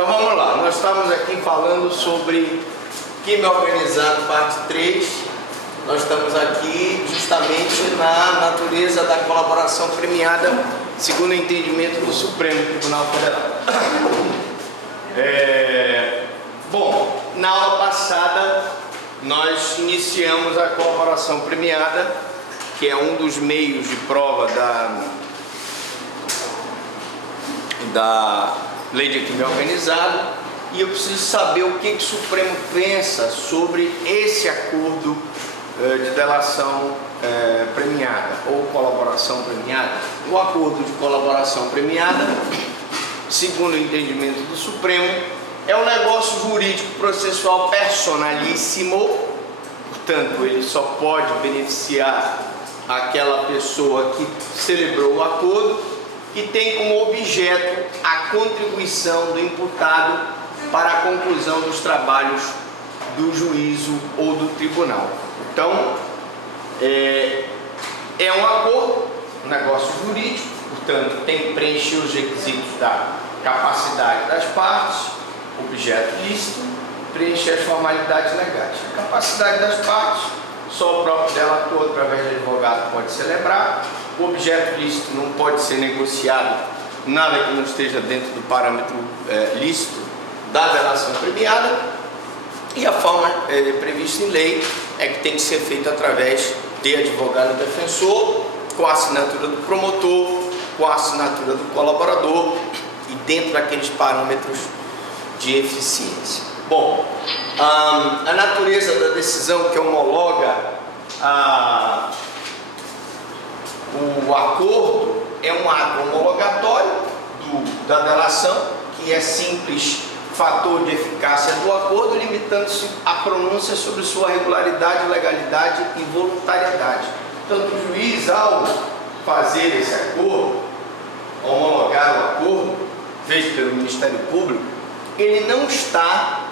Então vamos lá, nós estamos aqui falando sobre crime organizado, parte 3. Nós estamos aqui justamente na natureza da colaboração premiada, segundo o entendimento do Supremo Tribunal Federal. Bom, na aula passada nós iniciamos a colaboração premiada, que é um dos meios de prova da lei de crime organizado, e eu preciso saber o que o Supremo pensa sobre esse acordo de delação premiada ou colaboração premiada. O acordo de colaboração premiada, segundo o entendimento do Supremo, é um negócio jurídico processual personalíssimo, portanto ele só pode beneficiar aquela pessoa que celebrou o acordo, que tem como objeto a contribuição do imputado para a conclusão dos trabalhos do juízo ou do tribunal. Então, é um acordo, um negócio jurídico, portanto, tem que preencher os requisitos da capacidade das partes, objeto lícito, preencher as formalidades legais. A capacidade das partes, só o próprio delator, através de advogado, pode celebrar. O objeto lícito não pode ser negociado, nada que não esteja dentro do parâmetro lícito da delação premiada. E a forma prevista em lei é que tem que ser feita através de advogado defensor, com a assinatura do promotor, com a assinatura do colaborador e dentro daqueles parâmetros de eficiência. Bom, a natureza da decisão que homologa o acordo é um ato homologatório da delação, que é simples fator de eficácia do acordo, limitando-se à pronúncia sobre sua regularidade, legalidade e voluntariedade. Portanto, o juiz, ao fazer esse acordo, homologar o acordo feito pelo Ministério Público, ele não está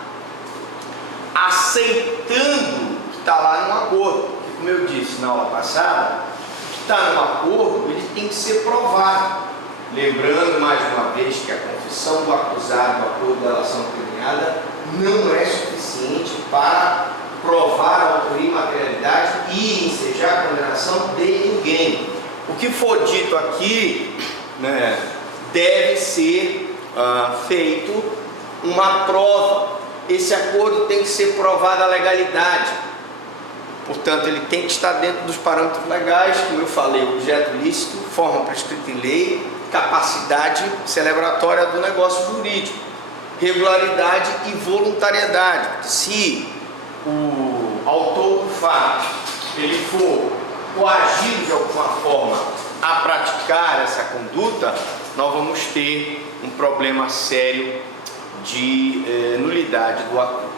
aceitando o que está lá no acordo, porque, como eu disse na aula passada, o que está no acordo ele tem que ser provado. Lembrando mais uma vez que a confissão do acusado, o acordo de delação premiada, não é suficiente para provar a autoria e materialidade e ensejar a condenação de ninguém. O que for dito aqui, deve ser feito uma prova. Esse acordo tem que ser provado a legalidade. Portanto, ele tem que estar dentro dos parâmetros legais, como eu falei, objeto lícito, forma prescrita em lei, capacidade celebratória do negócio jurídico, regularidade e voluntariedade. Se o autor do fato ele for coagido de alguma forma a praticar essa conduta, nós vamos ter um problema sério de nulidade do acordo.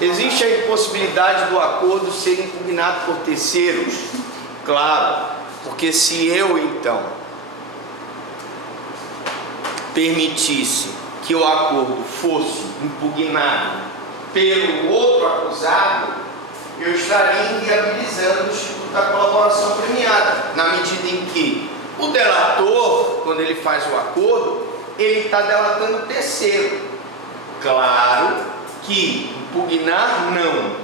Existe a impossibilidade do acordo ser impugnado por terceiros? Claro, porque se eu então permitisse que o acordo fosse impugnado pelo outro acusado, eu estaria inviabilizando o instituto da colaboração premiada, na medida em que o delator, quando ele faz o acordo, ele está delatando o terceiro. Claro que impugnar não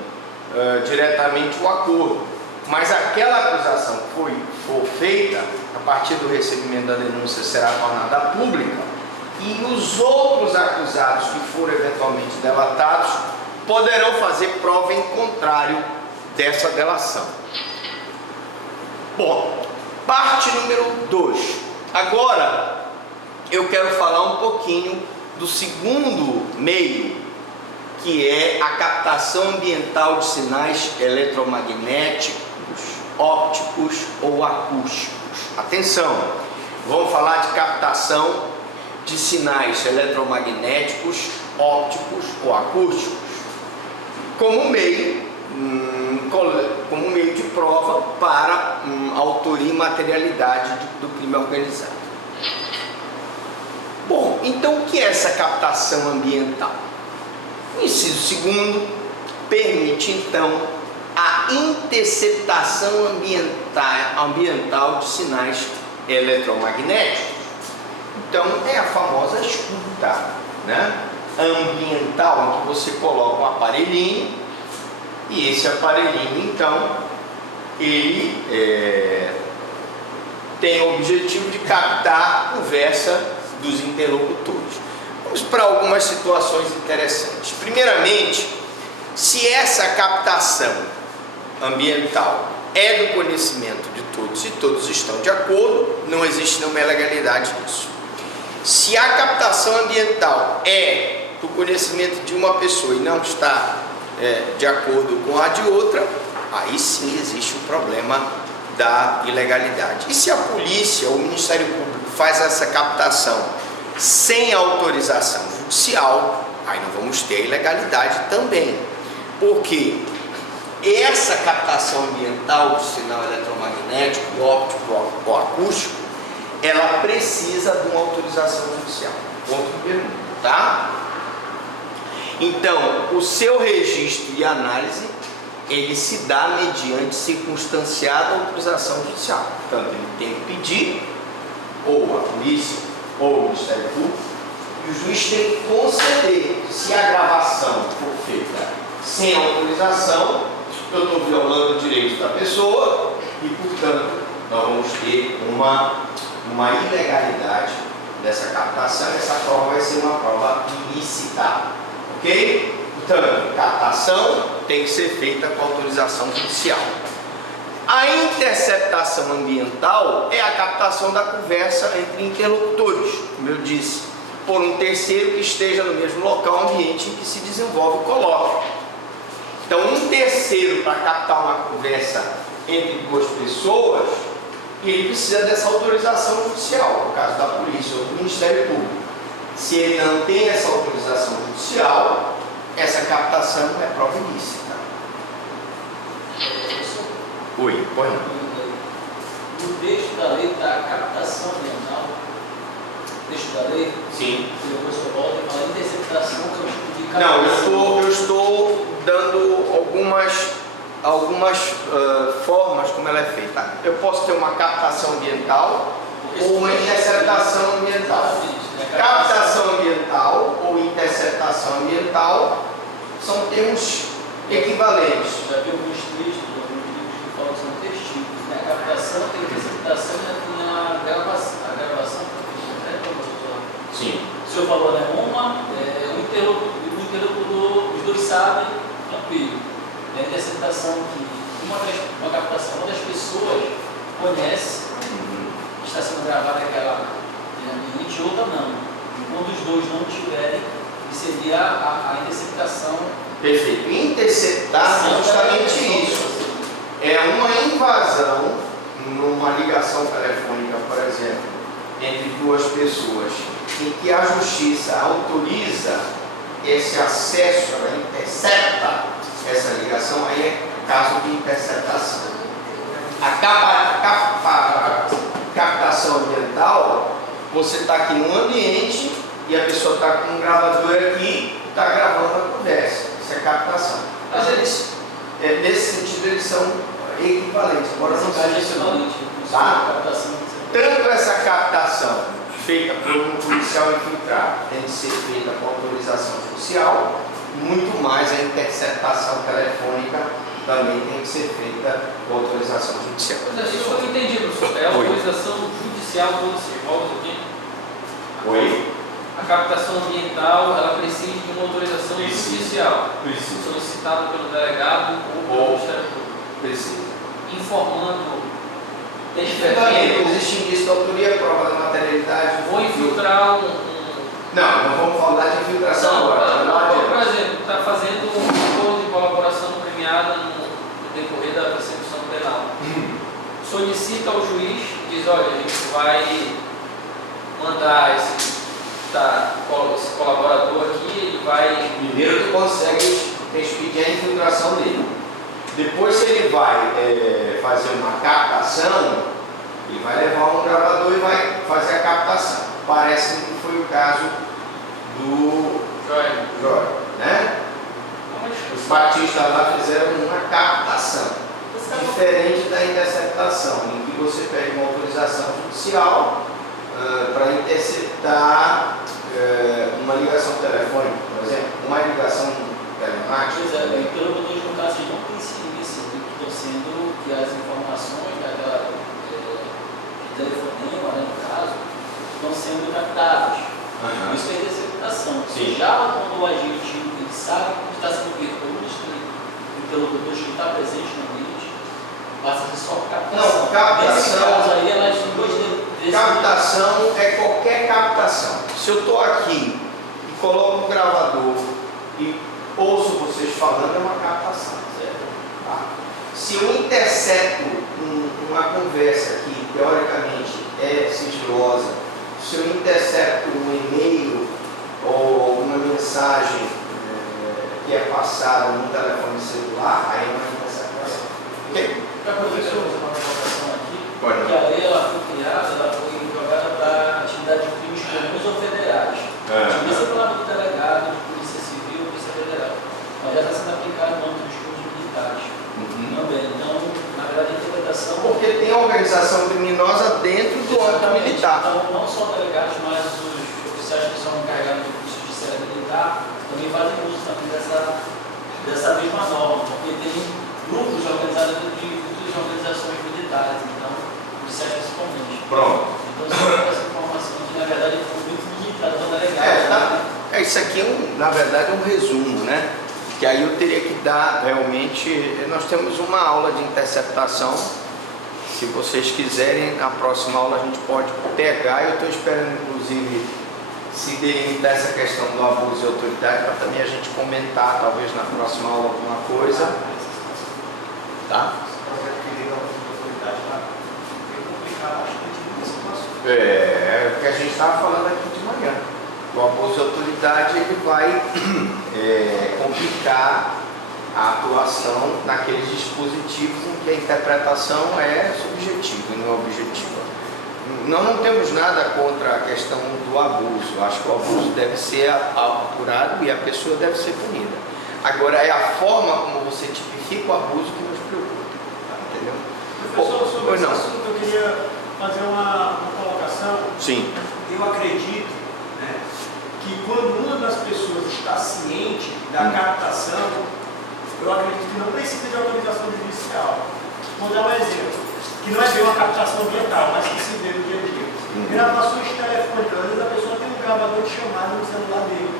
diretamente o acordo, mas aquela acusação que for feita a partir do recebimento da denúncia será tornada pública, e os outros acusados que forem eventualmente delatados poderão fazer prova em contrário dessa delação. Bom, parte número 2. Agora eu quero falar um pouquinho do segundo meio, que é a captação ambiental de sinais eletromagnéticos, ópticos ou acústicos. Atenção, vamos falar de captação de sinais eletromagnéticos, ópticos ou acústicos como meio de prova para autoria e materialidade do crime organizado. Bom, então o que é essa captação ambiental? O inciso 2º permite então a interceptação ambiental de sinais eletromagnéticos. Então é a famosa escuta, né? ambiental, em que você coloca um aparelhinho, e esse aparelhinho, então, ele tem o objetivo de captar a conversa dos interlocutores. Vamos para algumas situações interessantes. Primeiramente, se essa captação ambiental é do conhecimento de todos e todos estão de acordo, não existe nenhuma ilegalidade nisso. Se a captação ambiental é do conhecimento de uma pessoa e não está de acordo com a de outra, aí sim existe um problema da ilegalidade. E se a polícia ou o Ministério Público faz essa captação sem autorização judicial, aí não vamos ter ilegalidade também. Porque essa captação ambiental de sinal eletromagnético, óptico ou acústico, ela precisa de uma autorização judicial. Outra pergunta, tá? Então, o seu registro e análise, ele se dá mediante circunstanciada autorização judicial. Portanto, ele tem que pedir, ou a polícia, ou o Ministério Público, e o juiz tem que conceder. Se a gravação for feita sem autorização, eu estou violando o direito da pessoa e, portanto, nós vamos ter uma ilegalidade dessa captação. Essa prova vai ser uma prova ilícita, ok? Portanto, captação tem que ser feita com autorização judicial. A interceptação ambiental é a captação da conversa entre interlocutores, como eu disse, por um terceiro que esteja no mesmo local, ambiente em que se desenvolve o colóquio. Então, um terceiro para captar uma conversa entre duas pessoas, ele precisa dessa autorização judicial, no caso da polícia ou do Ministério Público. Se ele não tem essa autorização judicial, essa captação é prova ilícita. Oi, põe. No texto da lei está a captação ambiental. O texto da lei? Sim. E depois eu volto e falo interceptação, que é um tipo de captação. Não, eu estou dando algumas formas como ela é feita. Eu posso ter uma captação ambiental ou uma interceptação ambiental. Captação ambiental ou interceptação ambiental são termos equivalentes. Já vi alguns textos que falam que são três tipos, né? A captação, a interceptação e a gravação. Né? Sim. O senhor falou, né? O interlocutor, os dois sabem, tranquilo. A interceptação, que uma captação, uma das pessoas conhece, está sendo gravada aquela ambiente, outra não. E quando os dois não tiverem, seria a interceptação. Perfeito. Interceptar é justamente isso. É uma invasão numa ligação telefônica, por exemplo, entre duas pessoas, em que a justiça autoriza esse acesso, ela intercepta essa ligação, aí é caso de interceptação. A captação ambiental, você está aqui num ambiente e a pessoa está com um gravador aqui e está gravando a conversa. Isso é captação. Mas eles, nesse sentido, eles são equivalentes, embora não seja equivalente. Tá? Tanto essa captação feita por um policial infiltrado tem que ser feita com autorização judicial, muito mais a interceptação telefônica também tem que ser feita com autorização judicial. Mas isso eu entendi, professor. É a autorização judicial do volta aqui. Oi? A captação ambiental, ela precisa de uma autorização judicial. Precisa. Solicitada pelo delegado ou pelo Ministério Público. Precisa. Informando. Existe indício de autoria, prova da materialidade. Vou infiltrar Não vamos falar de infiltração agora. Por exemplo, está fazendo um acordo de colaboração premiada no decorrer da persecução penal. Solicita ao juiz, diz, olha, a gente vai mandar esse colaborador aqui, ele vai... Primeiro tu consegue expedir a infiltração dele. Depois, se ele vai fazer uma captação, ele vai levar um gravador e vai fazer a captação. Parece que foi o caso do Jóia, né? Os batistas lá fizeram uma captação, diferente da interceptação, em que você pede uma autorização judicial para interceptar uma ligação telefônica. Sim. Já quando o agente ele sabe que está sendo feito por um interlocutor que está presente no ambiente, passa a ser só captação. Não, captação. Nesse caso aí, elas têm dois Captação é qualquer captação. Se eu estou aqui e coloco um gravador e ouço vocês falando, é uma captação. Certo? Tá? Se eu intercepto uma conversa que teoricamente é sigilosa, se eu intercepto um e-mail ou uma mensagem que é passada num telefone celular, aí é uma interceptação. Ok? Para professor, fazer uma colocação aqui, Pode. que a lei ela foi criada, ela foi jogada para atividade de crimes comuns ou federais. Utiliza pela do delegado, de polícia civil, polícia federal. Mas já está sendo aplicado no âmbito dos crimes militares. Também. Então, na verdade, a interpretação. Porque tem organização criminosa dentro do âmbito militar. Então, não só delegados, mas os oficiais que são encarregados do curso de judiciária militar também fazem uso também dessa mesma norma, porque tem grupos organizados de outras organizações militares, então, policiais principalmente. Pronto. Então, você essa informação que, na verdade, foi muito limitado ao delegado. Isso aqui na verdade, é um resumo, né? Que aí eu teria que dar realmente. Nós temos uma aula de interceptação. Se vocês quiserem, na próxima aula a gente pode pegar. Eu estou esperando, inclusive, se delimitar essa questão do abuso de autoridade, para também a gente comentar, talvez na próxima aula, alguma coisa. Tá? É o que a gente estava falando aqui de manhã. O abuso de autoridade ele vai complicar a atuação naqueles dispositivos em que a interpretação é subjetiva e não objetiva. Nós não temos nada contra a questão do abuso. Acho que o abuso deve ser apurado e a pessoa deve ser punida. Agora é a forma como você tipifica o abuso que nos preocupa. Entendeu? Professor, sobre esse assunto eu queria fazer uma colocação. Sim. Eu acredito, né, que quando uma das pessoas está ciente da captação, eu acredito que não precisa de autorização judicial. Vou dar um exemplo, que não é bem uma captação ambiental, mas que se vê no dia a dia. Gravações telefônicas, às vezes a pessoa tem um gravador de chamada no celular dele,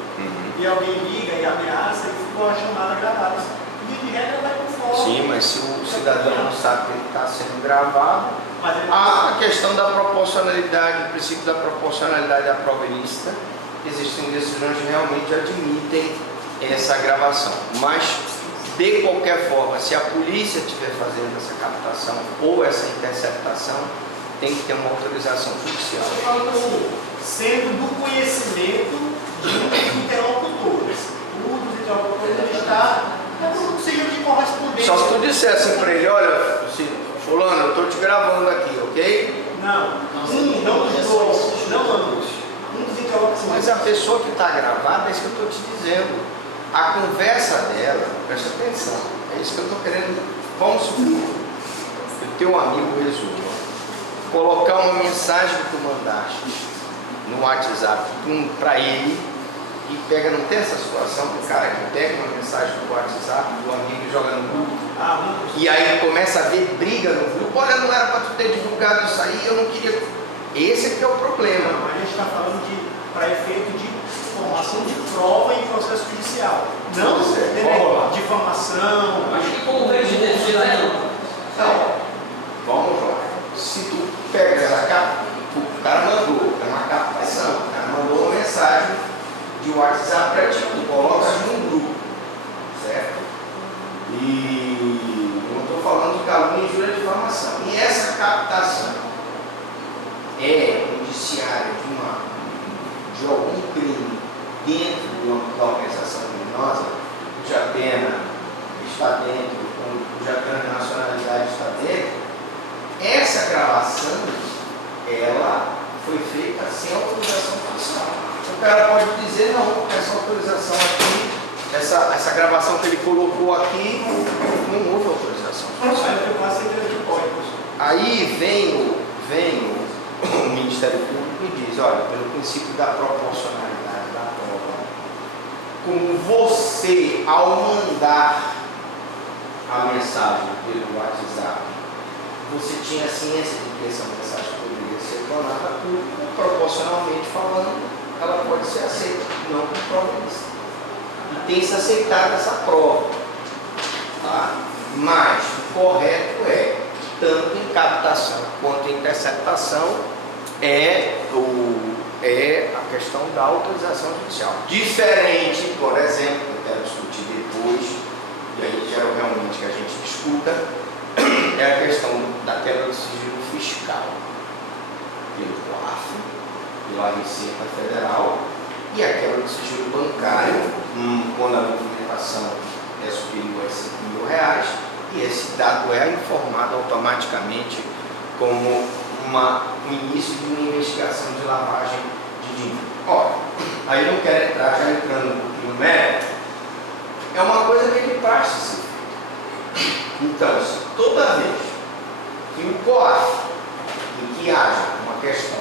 e alguém liga e ameaça e ficou a chamada gravada. E de regra vai por fora. Sim, mas se o cidadão não sabe que ele está sendo gravado, Mas ele a questão da proporcionalidade, o princípio da proporcionalidade da prova ilícita, existem decisões que realmente admitem essa gravação. Mas, de qualquer forma, se a polícia estiver fazendo essa captação ou essa interceptação, tem que ter uma autorização judicial. Eu falo assim, sendo do conhecimento de interlocutores. Um dos interlocutores está, seja de correspondência. Só se tu disser assim para ele, olha, fulano, eu estou te gravando aqui, ok? Não dos dois, não ambos. Um dos interlocutores. Mas a pessoa que está gravada, é isso que eu estou te dizendo. A conversa dela, presta atenção, é isso que eu estou querendo. Vamos supor, o teu amigo resumo, colocar uma mensagem que tu mandaste no WhatsApp para ele e pega, não tem essa situação do cara que pega uma mensagem do WhatsApp do amigo e joga no grupo. E aí começa a ver briga no grupo, olha, não era para tu ter divulgado isso aí, eu não queria. Esse é que é o problema. Não, a gente está falando para efeito de formação de prova em processo judicial. Não difamação. Acho que como veio de defesa Não, vamos lá. Se tu pega essa capa, o cara mandou, é uma captação, o cara mandou uma mensagem de WhatsApp para ti, tu coloca num grupo, certo? E não estou falando de calúnia, injúria e difamação. E essa captação é indiciária de algum crime dentro da organização criminosa, cuja pena está dentro, cuja pena de nacionalidade está dentro. Essa gravação, ela foi feita sem autorização judicial. O cara pode dizer, não, essa autorização aqui, essa gravação que ele colocou aqui, não houve autorização judicial. Aí vem o Ministério Público e diz, olha, pelo princípio da proporcionalidade da prova, como você, ao mandar a mensagem pelo WhatsApp, você tinha ciência de que essa mensagem poderia ser tornada pública, proporcionalmente falando, ela pode ser aceita, não com prova ilícita. E tem se aceitado essa prova. Tá? Mas o correto é, tanto em captação quanto em interceptação, é a questão da autorização judicial. Diferente, por exemplo, que eu quero discutir depois, e aí geralmente que a gente discuta, é a questão da quebra do sigilo fiscal pelo COAF, pela Receita Federal, e a quebra do sigilo bancário, quando a movimentação é superior a R$5.000, e esse dado é informado automaticamente como o início de uma investigação de lavagem de dinheiro. Ora, aí eu não quero entrar, já entrando um pouquinho no mérito, é uma coisa que ele praxe ser feita. Então, se toda vez que o COAF, em que haja uma questão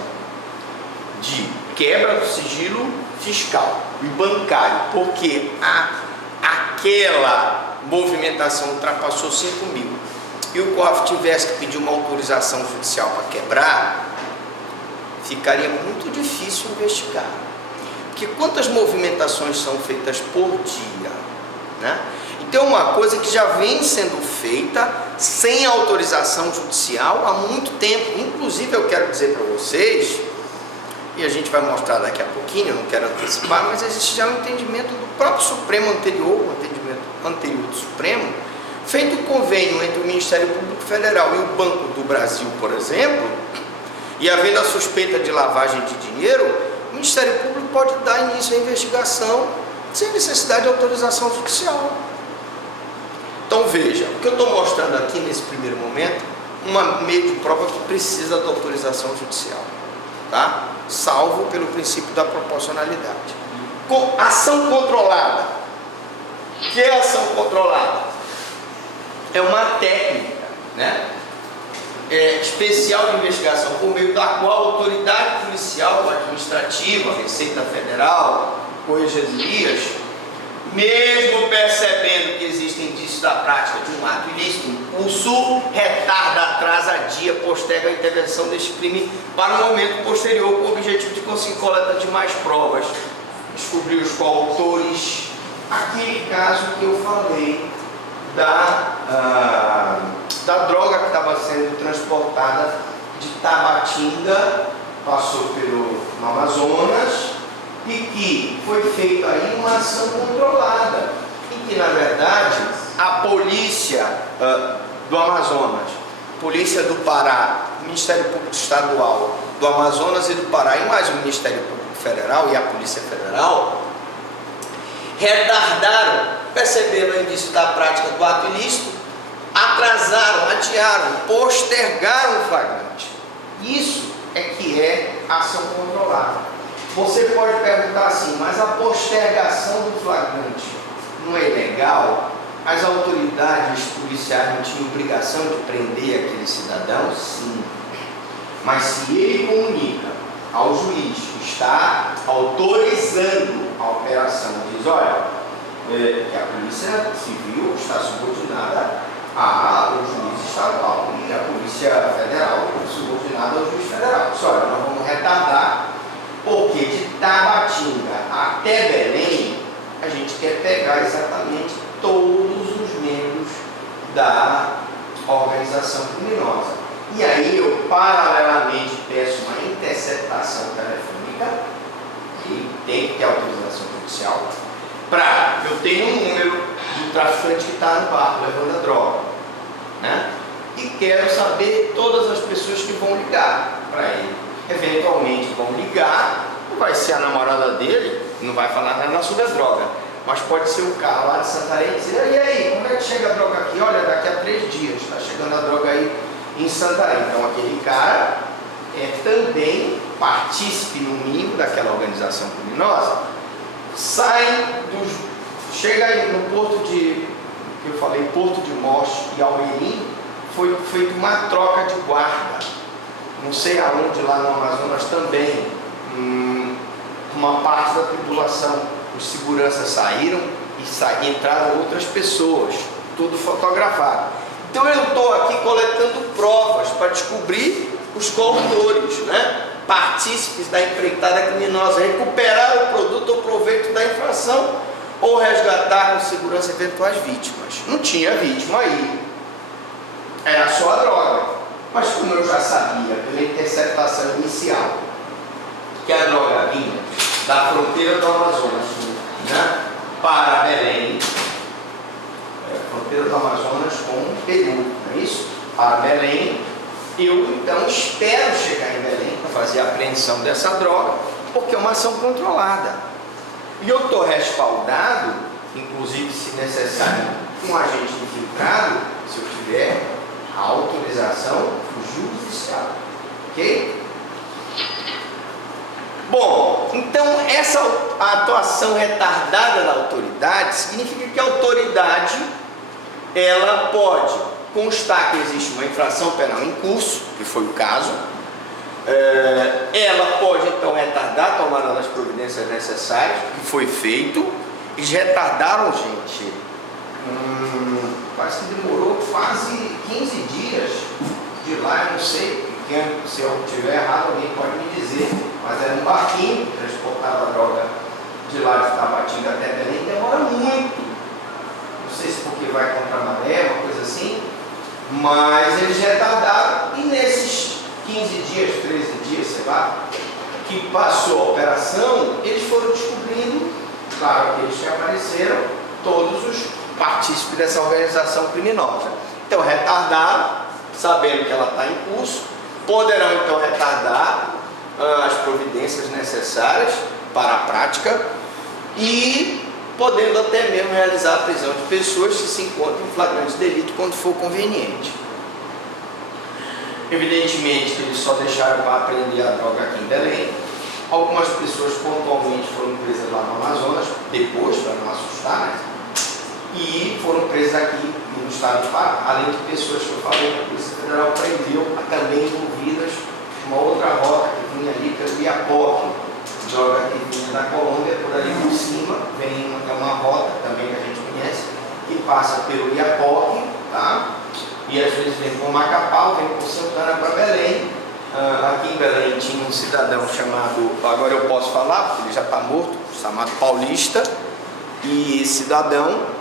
de quebra do sigilo fiscal e bancário, porque aquela movimentação ultrapassou 5.000 e o COAF tivesse que pedir uma autorização judicial para quebrar, ficaria muito difícil investigar. Porque quantas movimentações são feitas por dia, né? Então, uma coisa que já vem sendo feita sem autorização judicial há muito tempo. Inclusive, eu quero dizer para vocês, e a gente vai mostrar daqui a pouquinho, eu não quero antecipar, mas existe já um entendimento do próprio Supremo anterior, o entendimento anterior do Supremo, feito um convênio entre o Ministério Público Federal e o Banco do Brasil, por exemplo, e havendo a suspeita de lavagem de dinheiro, o Ministério Público pode dar início à investigação sem necessidade de autorização judicial. Então veja, o que eu estou mostrando aqui nesse primeiro momento, um meio de prova que precisa da autorização judicial, tá? Salvo pelo princípio da proporcionalidade. Com ação controlada. O que é ação controlada? É uma técnica, né? Especial de investigação, por meio da qual a autoridade policial, administrativa, Receita Federal, corregedorias, mesmo percebendo que existem indícios da prática de um ato ilícito, impulso, retarda, atrasa, adia, posterga a intervenção deste crime para um momento posterior, com o objetivo de conseguir coleta de mais provas, descobrir os coautores. Aquele caso que eu falei da droga que estava sendo transportada de Tabatinga, passou no Amazonas, e que foi feita aí uma ação controlada, em que na verdade a polícia do Amazonas, polícia do Pará, Ministério Público Estadual do Amazonas e do Pará, e mais o Ministério Público Federal e a Polícia Federal, retardaram, perceberam o indício da prática do ato ilícito, atrasaram, adiaram, postergaram o flagrante. Isso é que é ação controlada. Você pode perguntar assim, mas a postergação do flagrante não é ilegal? As autoridades policiais não tinham obrigação de prender aquele cidadão? Sim. Mas se ele comunica ao juiz que está autorizando a operação, diz, olha, que a Polícia Civil está subordinada ao juiz estadual e a Polícia Federal subordinada ao juiz federal. Diz, olha, nós vamos retardar, porque de Tabatinga até Belém, a gente quer pegar exatamente todos os membros da organização criminosa. E aí eu paralelamente peço uma interceptação telefônica, e tem que ter autorização judicial, para eu ter um número do traficante que está no barco levando a droga, né? E quero saber todas as pessoas que vão ligar para ele. Eventualmente vão ligar, não vai ser a namorada dele, não vai falar nada sobre a droga, mas pode ser o cara lá de Santarém e dizer, e aí, como é que chega a droga aqui? Olha, daqui a 3 dias está chegando a droga aí em Santarém. Então aquele cara é também partícipe no mínimo daquela organização criminosa, chega aí no porto que eu falei, Porto de Mós e Almeirim, foi feita uma troca de guarda. Não sei aonde, lá no Amazonas também, uma parte da tripulação, os seguranças saíram e entraram outras pessoas, tudo fotografado. Então eu estou aqui coletando provas para descobrir os coautores, né? Partícipes da empreitada criminosa, recuperar o ação ou resgatar com segurança eventuais vítimas. Não tinha vítima aí, era só a droga. Mas como eu já sabia pela interceptação inicial que a droga vinha da fronteira do Amazonas, né, para Belém, fronteira do Amazonas com o Peru, não é isso? Para Belém, eu então espero chegar em Belém para fazer a apreensão dessa droga, porque é uma ação controlada. E eu estou respaldado, inclusive se necessário, com um agente infiltrado, se eu tiver a autorização judicial. Ok? Bom, então essa atuação retardada da autoridade significa que a autoridade ela pode constar que existe uma infração penal em curso, que foi o caso, ela pode então retardar a tomada das providências necessárias, que foi feito. Eles retardaram, gente, parece que demorou quase 15 dias de lá, eu não sei, se eu estiver errado alguém pode me dizer, mas era um barquinho que transportava a droga de lá de Tabatinga até Belém, demora muito, não sei se porque vai contra a maré, uma coisa assim, mas eles retardaram e nesses 15 dias, 13 dias, sei lá, que passou a operação, eles foram descobrindo, claro que eles apareceram, todos os partícipes dessa organização criminosa. Então retardaram, sabendo que ela está em curso, poderão então retardar as providências necessárias para a prática e podendo até mesmo realizar a prisão de pessoas que se encontram em flagrante delito quando for conveniente. Evidentemente que eles só deixaram para apreender a droga aqui em Belém. Algumas pessoas pontualmente foram presas lá no Amazonas, depois, para não assustar, né? E foram presas aqui no estado do Pará, além de pessoas que eu falei que a Polícia Federal prendeu também envolvidas uma outra rota que vinha ali pelo Iapoque, droga que vinha da Colômbia, por ali por cima, vem uma rota também que a gente conhece, que passa pelo Iapoque, tá? E às vezes vem por Macapá, vem por Santana para Belém. Aqui em Belém tinha um cidadão chamado, agora eu posso falar, porque ele já está morto, chamado Paulista, e cidadão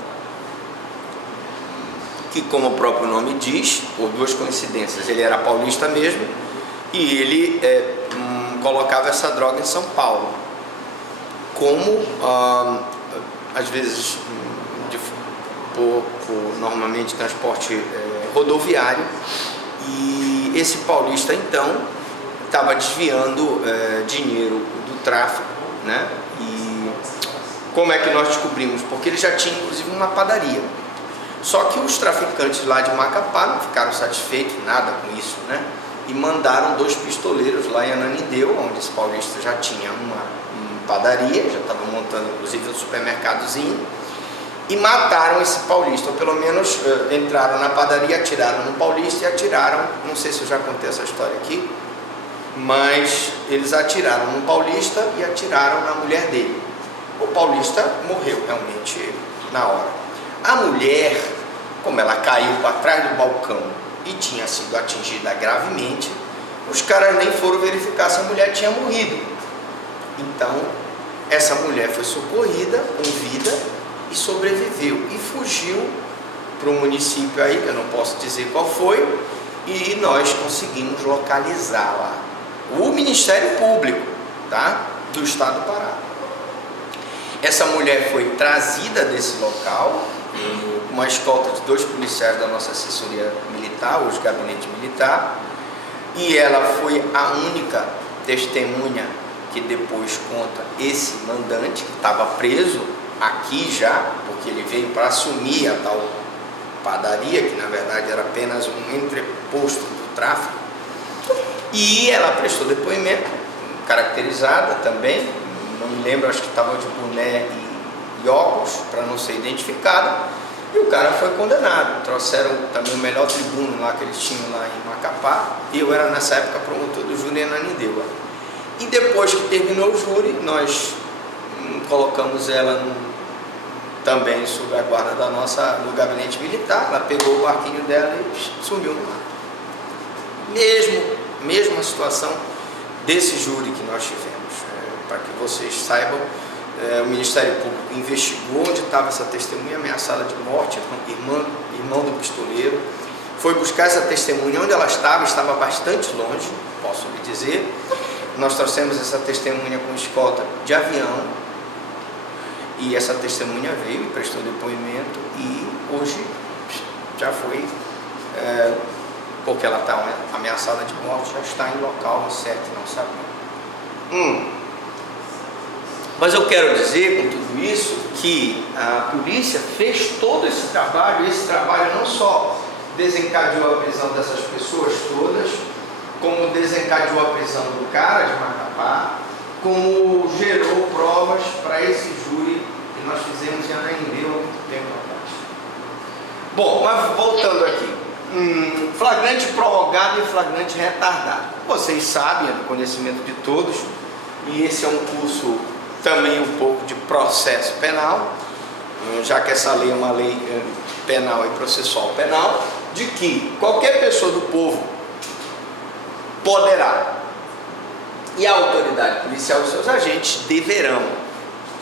que, como o próprio nome diz, por duas coincidências, ele era paulista mesmo, e ele colocava essa droga em São Paulo, como às vezes por normalmente transporte rodoviário, e esse paulista então estava desviando dinheiro do tráfico, né? E como é que nós descobrimos? Porque ele já tinha inclusive uma padaria. Só que os traficantes lá de Macapá não ficaram satisfeitos nada com isso, né? E mandaram 2 pistoleiros lá em Ananindeua, onde esse paulista já tinha uma padaria, já estava montando inclusive um supermercadozinho, e mataram esse paulista, ou pelo menos entraram na padaria, atiraram no paulista e atiraram, não sei se eu já contei essa história aqui, mas eles atiraram no paulista e atiraram na mulher dele. O paulista morreu realmente na hora. A mulher, como ela caiu para trás do balcão e tinha sido atingida gravemente, os caras nem foram verificar se a mulher tinha morrido. Então, essa mulher foi socorrida com vida e sobreviveu e fugiu para um município aí, que eu não posso dizer qual foi, e nós conseguimos localizá-la. O Ministério Público, tá? Do Estado do Pará. Essa mulher foi trazida desse local, com uma escolta de 2 policiais da nossa assessoria militar, os gabinete militar, e ela foi a única testemunha que depois conta esse mandante, que estava preso aqui já, porque ele veio para assumir a tal padaria, que na verdade era apenas um entreposto do tráfico, e ela prestou depoimento, caracterizada também, não me lembro, acho que estava de boné e óculos, para não ser identificada, e o cara foi condenado. Trouxeram também o melhor tribuno lá que eles tinham lá em Macapá, e eu era nessa época promotor do júri em Ananindeua. E depois que terminou o júri, nós colocamos ela também sob a guarda no gabinete militar. Ela pegou o barquinho dela e sumiu no mar. Mesma situação desse júri que nós tivemos, para que vocês saibam o Ministério Público investigou onde estava essa testemunha ameaçada de morte, irmão do pistoleiro, foi buscar essa testemunha onde ela estava bastante longe, posso lhe dizer. Nós trouxemos essa testemunha com escolta de avião, e essa testemunha veio e prestou depoimento, e hoje já foi, porque ela está ameaçada de morte, já está em local incerto, não sabemos. Mas eu quero dizer com tudo isso que a polícia fez todo esse trabalho, e esse trabalho não só desencadeou a prisão dessas pessoas todas, como desencadeou a prisão do cara de Macapá, como gerou provas para esse júri que nós fizemos em Ananindeua há muito tempo atrás. Bom, mas voltando aqui, flagrante prorrogado e flagrante retardado. Vocês sabem, é do conhecimento de todos, e esse é um curso também um pouco de processo penal, já que essa lei é uma lei penal e processual penal, de que qualquer pessoa do povo poderá, e a autoridade policial e seus agentes deverão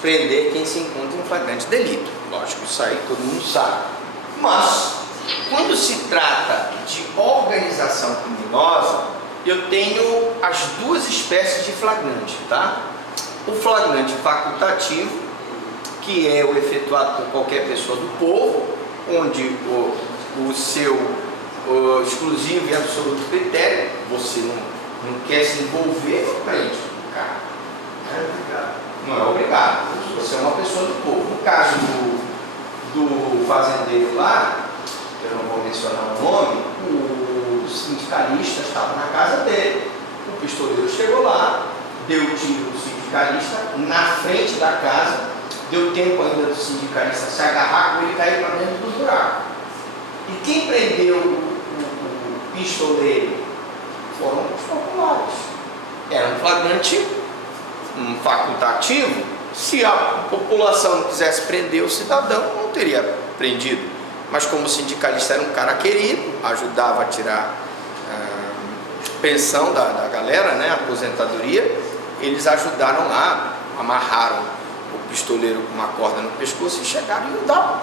prender quem se encontra em flagrante delito. Lógico, isso aí todo mundo sabe. Mas, quando se trata de organização criminosa, eu tenho as duas espécies de flagrante, tá? O flagrante facultativo, que é o efetuado por qualquer pessoa do povo, onde o seu exclusivo e absoluto critério, você não quer se envolver, não prende o cara. Não é obrigado. Você é uma pessoa do povo. No caso do fazendeiro lá, eu não vou mencionar o nome, o sindicalista estava na casa dele, o pistoleiro chegou lá, deu tiro no sindicalista na frente da casa, deu tempo ainda do sindicalista se agarrar com ele e cair para dentro do buraco. E quem prendeu o pistoleiro foram os populares. Era um flagrante facultativo. Se a população não quisesse prender o cidadão, não teria prendido. Mas como o sindicalista era um cara querido, ajudava a tirar pensão da galera, né, aposentadoria, eles ajudaram lá, amarraram o pistoleiro com uma corda no pescoço e chegaram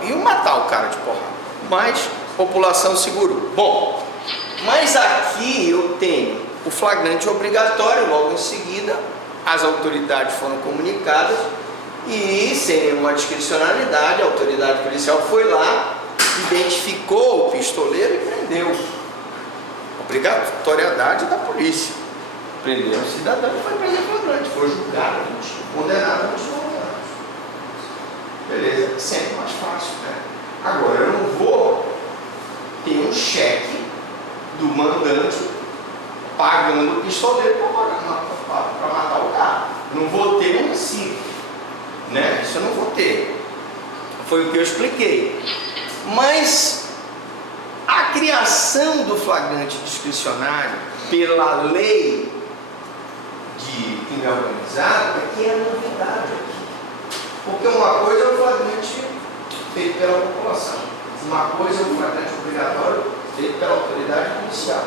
e iam matar o cara de porrada. Mas a população segurou. Bom, mas aqui eu tenho o flagrante obrigatório, logo em seguida as autoridades foram comunicadas e, sem nenhuma discricionalidade, a autoridade policial foi lá, identificou o pistoleiro e prendeu. Obrigatoriedade da polícia. Prendeu o cidadão e foi preso flagrante, foi julgado, condenado a 21 anos. Beleza, sempre mais fácil, né? Agora, eu não vou ter um cheque do mandante pagando o pistoleiro para matar o cara. Não vou ter um recibo, né? Isso eu não vou ter. Foi o que eu expliquei. Mas a criação do flagrante discricionário pela lei de crime organizado é que é a novidade aqui. Porque uma coisa é o flagrante feito pela população, uma coisa é o flagrante obrigatório feito pela autoridade policial.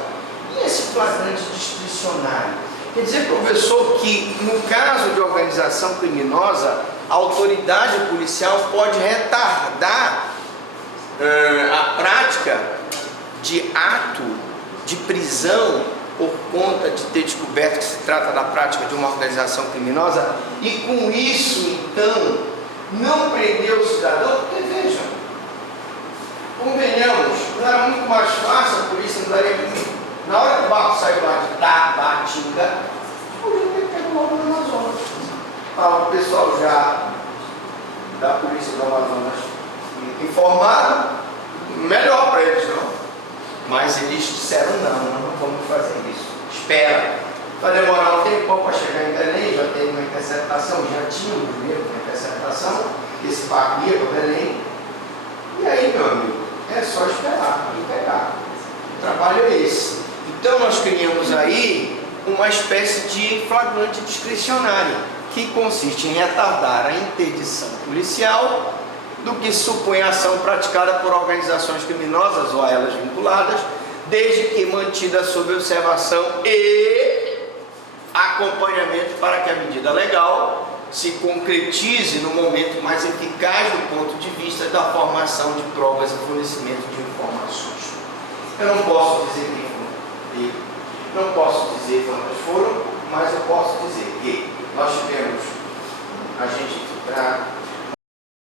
E esse flagrante discricionário? Quer dizer, professor, que no caso de organização criminosa, a autoridade policial pode retardar a prática de ato de prisão por conta de ter descoberto que se trata da prática de uma organização criminosa e com isso, então, não prender o cidadão? Porque vejam, convenhamos, não era muito mais fácil, a polícia não daria muito. Na hora que o barco saiu lá de Tabatinga, podia ter pego logo no Amazonas. O pessoal já da polícia do Amazonas informado, melhor para eles, não? Mas eles disseram não vamos fazer isso. Espera. Vai demorar um tempo para chegar em Belém, já teve uma interceptação, já tinha um primeiro uma interceptação, esse barco ia para Belém. E aí, meu amigo, é só esperar e pegar. O trabalho é esse. Então nós criamos aí uma espécie de flagrante discricionário, que consiste em retardar a interdição policial do que supõe a ação praticada por organizações criminosas ou a elas vinculadas, desde que mantida sob observação e acompanhamento para que a medida legal se concretize no momento mais eficaz do ponto de vista da formação de provas e fornecimento de informações. Eu não posso dizer quem foi, não posso dizer quantas foram, mas eu posso dizer que nós tivemos a gente para